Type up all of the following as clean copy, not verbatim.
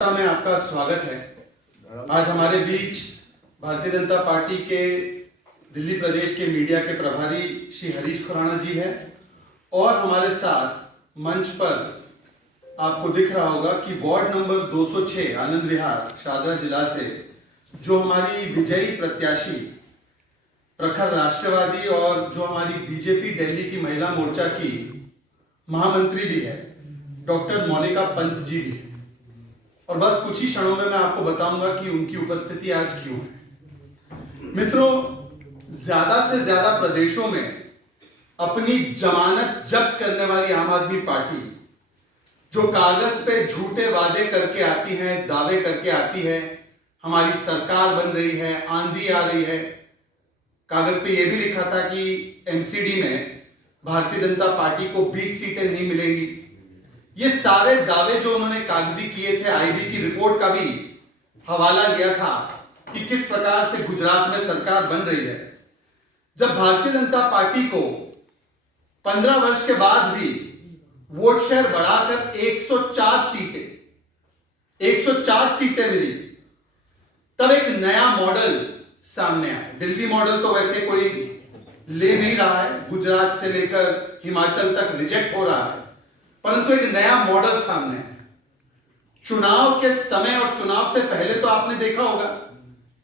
में आपका स्वागत है। आज हमारे बीच भारतीय जनता पार्टी के दिल्ली प्रदेश के मीडिया के प्रभारी श्री हरीश खुराना जी है और हमारे साथ मंच पर आपको दिख रहा होगा कि वार्ड नंबर 206 आनंद विहार शादरा जिला से जो हमारी विजयी प्रत्याशी प्रखर राष्ट्रवादी और जो हमारी बीजेपी दिल्ली की महिला मोर्चा की महामंत्री भी है, डॉक्टर मोनिका पंत जी भी है। और बस कुछ ही क्षणों में मैं आपको बताऊंगा कि उनकी उपस्थिति आज क्यों है। मित्रों, ज्यादा से ज्यादा प्रदेशों में अपनी जमानत जब्त करने वाली आम आदमी पार्टी जो कागज पे झूठे वादे करके आती है, दावे करके आती है, हमारी सरकार बन रही है, आंधी आ रही है। कागज पे यह भी लिखा था कि एमसीडी में भारतीय जनता पार्टी को 20 सीटें नहीं मिलेंगी। ये सारे दावे जो उन्होंने कागजी किए थे, आईबी की रिपोर्ट का भी हवाला दिया था कि किस प्रकार से गुजरात में सरकार बन रही है। जब भारतीय जनता पार्टी को 15 वर्ष के बाद भी वोट शेयर बढ़ाकर 104 सीटें मिली, तब एक नया मॉडल सामने आया। दिल्ली मॉडल तो वैसे कोई ले नहीं रहा है, गुजरात से लेकर हिमाचल तक रिजेक्ट हो रहा है, परंतु एक नया मॉडल सामने है। चुनाव के समय और चुनाव से पहले तो आपने देखा होगा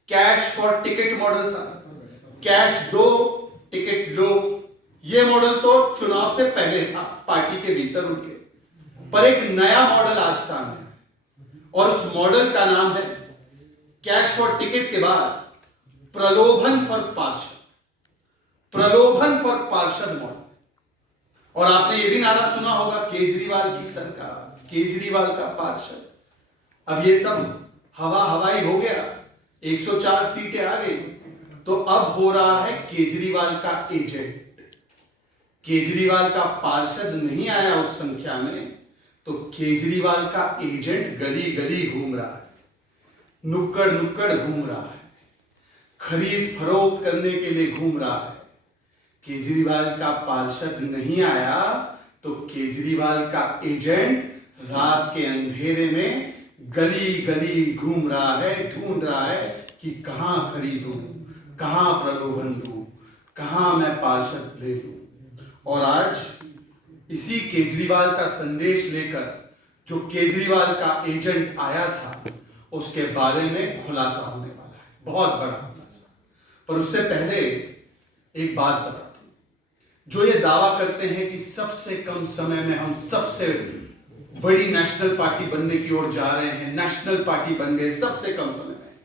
कैश फॉर टिकट मॉडल था, कैश दो टिकट लो। यह मॉडल तो चुनाव से पहले था पार्टी के भीतर उनके, पर एक नया मॉडल आज सामने है और उस मॉडल का नाम है कैश फॉर टिकट के बाद प्रलोभन फॉर पार्षद, प्रलोभन फॉर पार्षद मॉडल। और आपने ये भी नारा सुना होगा, केजरीवाल की सरकार, केजरीवाल का पार्षद। अब ये सब हवाई हो गया, 104 सीटें आ गई, तो अब हो रहा है केजरीवाल का एजेंट। केजरीवाल का पार्षद नहीं आया उस संख्या में, तो केजरीवाल का एजेंट गली गली घूम रहा है, नुक्कड़ नुक्कड़ घूम रहा है, खरीद फरोख्त करने के लिए घूम रहा है। केजरीवाल का पार्षद नहीं आया तो केजरीवाल का एजेंट रात के अंधेरे में गली गली घूम रहा है, ढूंढ रहा है कि कहां खरीदूं, कहां प्रलोभन दूं, कहां मैं पार्षद ले लूं। और आज इसी केजरीवाल का संदेश लेकर जो केजरीवाल का एजेंट आया था, उसके बारे में खुलासा होने वाला है, बहुत बड़ा खुलासा। पर उससे पहले एक बात बता, जो ये दावा करते हैं कि सबसे कम समय में हम सबसे बड़ी नेशनल पार्टी बनने की ओर जा रहे हैं, नेशनल पार्टी बन गए सबसे कम समय में।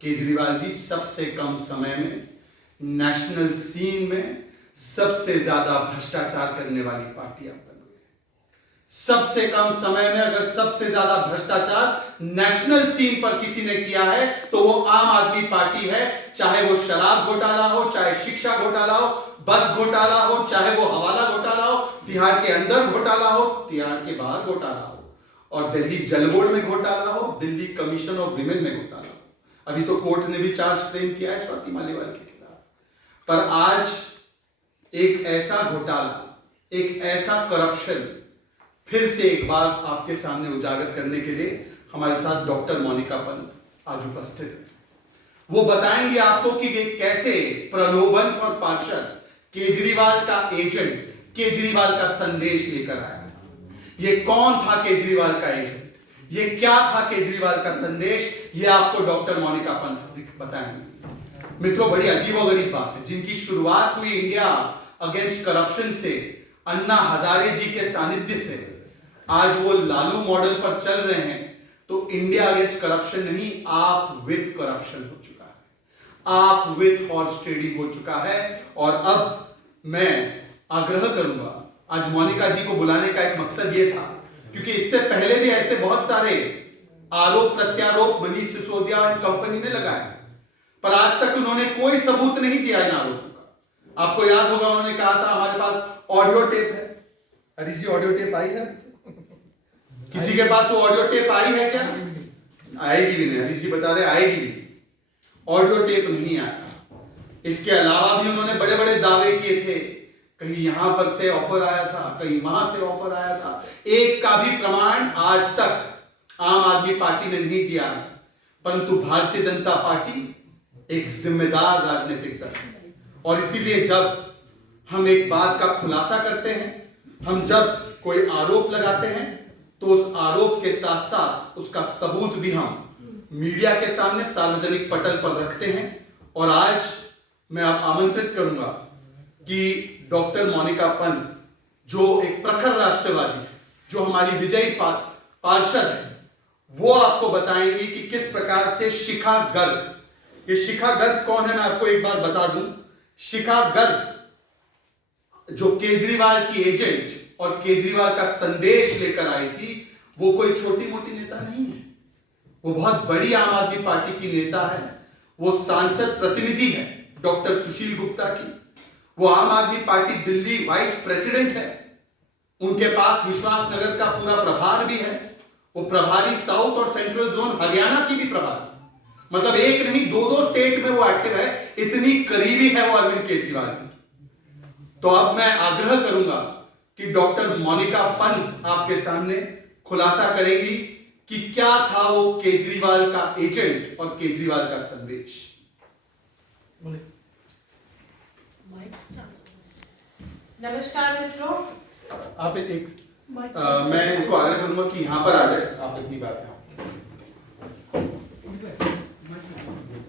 केजरीवाल जी, सबसे कम समय में नेशनल सीन में सबसे ज्यादा भ्रष्टाचार करने वाली पार्टी आप बन गए। सबसे कम समय में अगर सबसे ज्यादा भ्रष्टाचार नेशनल सीन पर किसी ने किया है तो वो आम आदमी पार्टी है। चाहे वो शराब घोटाला हो, चाहे शिक्षा घोटाला हो, बस घोटाला हो, चाहे वो हवाला घोटाला हो, तिहाड़ के अंदर घोटाला हो, तिहाड़ के बाहर घोटाला हो, और दिल्ली जल बोर्ड में घोटाला हो, दिल्ली कमीशन ऑफ विमेन में घोटाला हो। अभी तो कोर्ट ने भी चार्ज फ्रेम किया है स्वाति मालीवाल के खिलाफ। पर आज एक ऐसा घोटाला, एक ऐसा करप्शन फिर से एक बार आपके सामने उजागर करने के लिए हमारे साथ डॉक्टर मोनिका पंत आज उपस्थित है। वो बताएंगे आपको कि वे कैसे प्रलोभन फॉर पार्षद, केजरीवाल का एजेंट, केजरीवाल का संदेश लेकर आया था। ये कौन था केजरीवाल का एजेंट, ये क्या था केजरीवाल का संदेश, ये आपको डॉक्टर मोनिका पंत बताएंगे। मित्रों, बड़ी अजीबोगरीब बात है, जिनकी शुरुआत हुई इंडिया अगेंस्ट करप्शन से, अन्ना हजारे जी के सानिध्य से, आज वो लालू मॉडल पर चल रहे हैं। तो इंडिया अगेंस्ट करप्शन नहीं, आप विद करप्शन हो चुका है, आप विद हॉर्स ट्रेडिंग हो चुका है। और अब मैं आग्रह करूंगा, आज मोनिका जी को बुलाने का एक मकसद ये था, क्योंकि इससे पहले भी ऐसे बहुत सारे आरोप प्रत्यारोप मनीष सिसोदिया कंपनी ने लगाए, पर आज तक उन्होंने कोई सबूत नहीं दिया इन आरोपों का। आपको याद होगा, उन्होंने कहा था हमारे पास ऑडियो टेप है। हरीश जी, ऑडियो टेप आई है? किसी के पास वो ऑडियो टेप आई है क्या? आएगी भी नहीं। हरीश जी बता रहे आएगी भी नहीं, ऑडियो टेप नहीं आया। इसके अलावा भी उन्होंने बड़े बड़े दावे किए थे, कहीं यहां पर से ऑफर आया था, कहीं वहां से ऑफर आया था। एक का भी प्रमाण आज तक आम आदमी पार्टी ने नहीं दिया है, परंतु भारतीय जनता पार्टी एक जिम्मेदार राजनीतिक दल है। और इसीलिए जब हम एक बात का खुलासा करते हैं, हम जब कोई आरोप लगाते हैं, तो उस आरोप के साथ साथ उसका सबूत भी हम मीडिया के सामने सार्वजनिक पटल पर रखते हैं। और आज मैं आप आमंत्रित करूंगा कि डॉक्टर मोनिका पंत, जो एक प्रखर राष्ट्रवादी है, जो हमारी विजयी पार्षद है, वो आपको बताएंगी कि किस प्रकार से शिखा गर्ग, ये शिखा गर्ग कौन है मैं आपको एक बात बता दूं। शिखा गर्ग जो केजरीवाल की एजेंट और केजरीवाल का संदेश लेकर आई थी, वो कोई छोटी मोटी नेता नहीं है, वो बहुत बड़ी आम आदमी पार्टी की नेता है। वो सांसद प्रतिनिधि है डॉक्टर सुशील गुप्ता की, वो आम आदमी पार्टी दिल्ली वाइस प्रेसिडेंट है, उनके पास विश्वास नगर का पूरा प्रभार भी है, वो प्रभारी साउथ और सेंट्रल जोन हरियाणा की भी प्रभारी, मतलब एक नहीं दो स्टेट में वो एक्टिव है, इतनी करीबी है वो अरविंद केजरीवाल जी। तो अब मैं आग्रह करूंगा कि डॉक्टर मोनिका पंत आपके सामने खुलासा करेंगी कि क्या था वो केजरीवाल का एजेंट और केजरीवाल का संदेश। नमस्कार मित्रों, आप मैं इनको आग्रह करूंगा कि यहां पर आ जाए, आप अपनी बातें